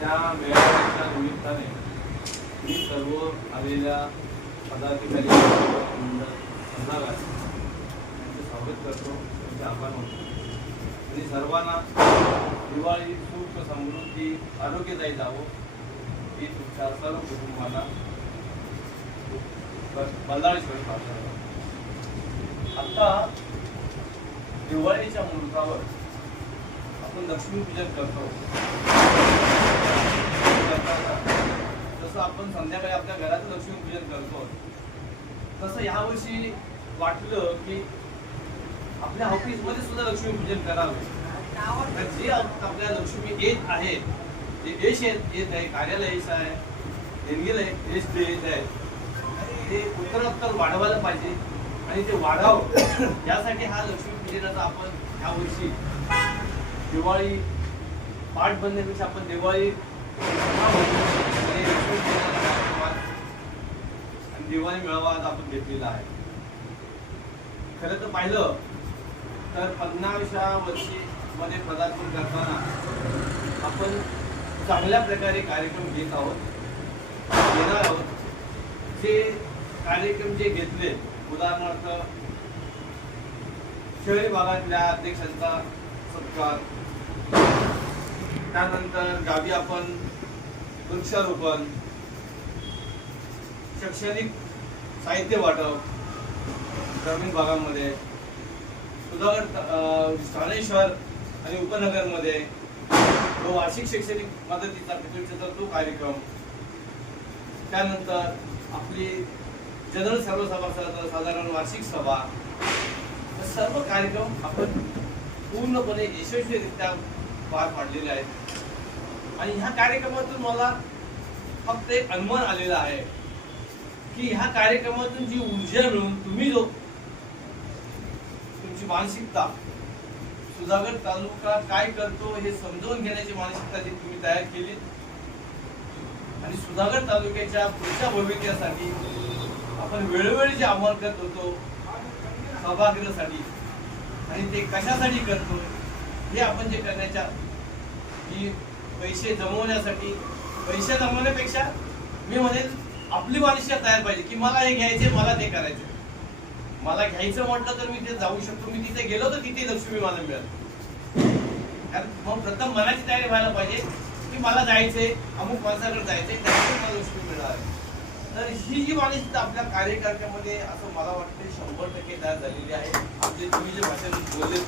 त्या मेळाव्याच्या निमित्ताने मी सर्व आलेल्या पदाधिकारी संघाला त्यांचे स्वागत करतो त्यांचे आभार मानतो आणि सर्वांना दिवाळी सुख समृद्धी आरोग्यदायी जावं ही तुमच्या सर्व कुटुंबाला बल्लाळेश्वर स्वयं करतो. आता दिवाळीच्या मुहूर्तावर आपण लक्ष्मीपूजन करतो जसं आपण संध्याकाळी आपल्या घरात लक्ष्मीपूजन करतो तसं यावर्षी वाटलं की आपल्या ऑफिसमध्ये सुद्धा लक्ष्मीपूजन करावं. तर जे आपल्या लक्ष्मी येत आहेत जे यश येत येत आहे कार्यालय येश आहे देणगीला यश जे येत आहे ते उत्तरोत्तर वाढवायला पाहिजे आणि ते वाढावं यासाठी हा लक्ष्मीपूजनाचा आपण ह्या वर्षी दिवाळी पाठ बनण्यापेक्षा आपण दिवाळी आणि लक्ष्मीपूजनाचा दिवाळी मेळावा आज आपण घेतलेला आहे. खरं तर पाहिलं तर पन्नासव्या वर्षी मध्ये पदार्पण करताना आपण चांगल्या प्रकारे कार्यक्रम घेत आहोत. घेणार आहोत. जे कार्यक्रम जे घेतले उदाहरणार्थ शहरी भागातल्या अध्यक्षांचा सत्कार त्यानंतर गावी आपण वृक्षारोपण शैक्षणिक साहित्य वाटप ग्रामीण भागामध्ये सुधागड अं, ठाणे शहर आणि उपनगरमध्ये तो वार्षिक शैक्षणिक मदतीचा पितळीचा तो कार्यक्रम त्यानंतर आपली जनरल सर्वसभा साधारण वार्षिक सभा सर्व कार्यक्रम आपण पूर्णपणे यशस्वीरित्या पार पाडलेले आहेत. आणि ह्या कार्यक्रमातून मला फक्त एक अनुमान आलेला आहे की ह्या कार्यक्रमातून जी ऊर्जा मिळून तुम्ही लोक तुमची मानसिकता सुधागड तालुका काय करतो हे समजावून घेण्याची मानसिकता जी तुम्ही तयार केली आणि सुधागड तालुक्याच्या पुढच्या भविष्यासाठी आपण वेळोवेळी जे आव्हान करत होतो सभागृहासाठी आणि ते कशासाठी करतो हे आपण जे करण्याच्या की पैसे जमवण्यासाठी पैसे जमवण्यापेक्षा मी म्हणेल आपली मानसिकता तयार पाहिजे की मला हे घ्यायचे मला ते करायचे. मला घ्यायचं म्हटलं तर मी ते जाऊ शकतो. मी तिथे गेलो तर तिथे लक्ष्मी मला मिळेल. कारण मग प्रथम मनाची तयारी व्हायला पाहिजे की मला जायचंय अमुक माणसाकडे जायचंय त्याच्याकडे मला लक्ष्मी मिळणार आहे. तर ही जी मानसिकता आपल्या कार्यकर्त्यामध्ये असं मला वाटतं शंभर टक्के तयार झालेली आहे. आपले तुम्ही जे भाषण बोलले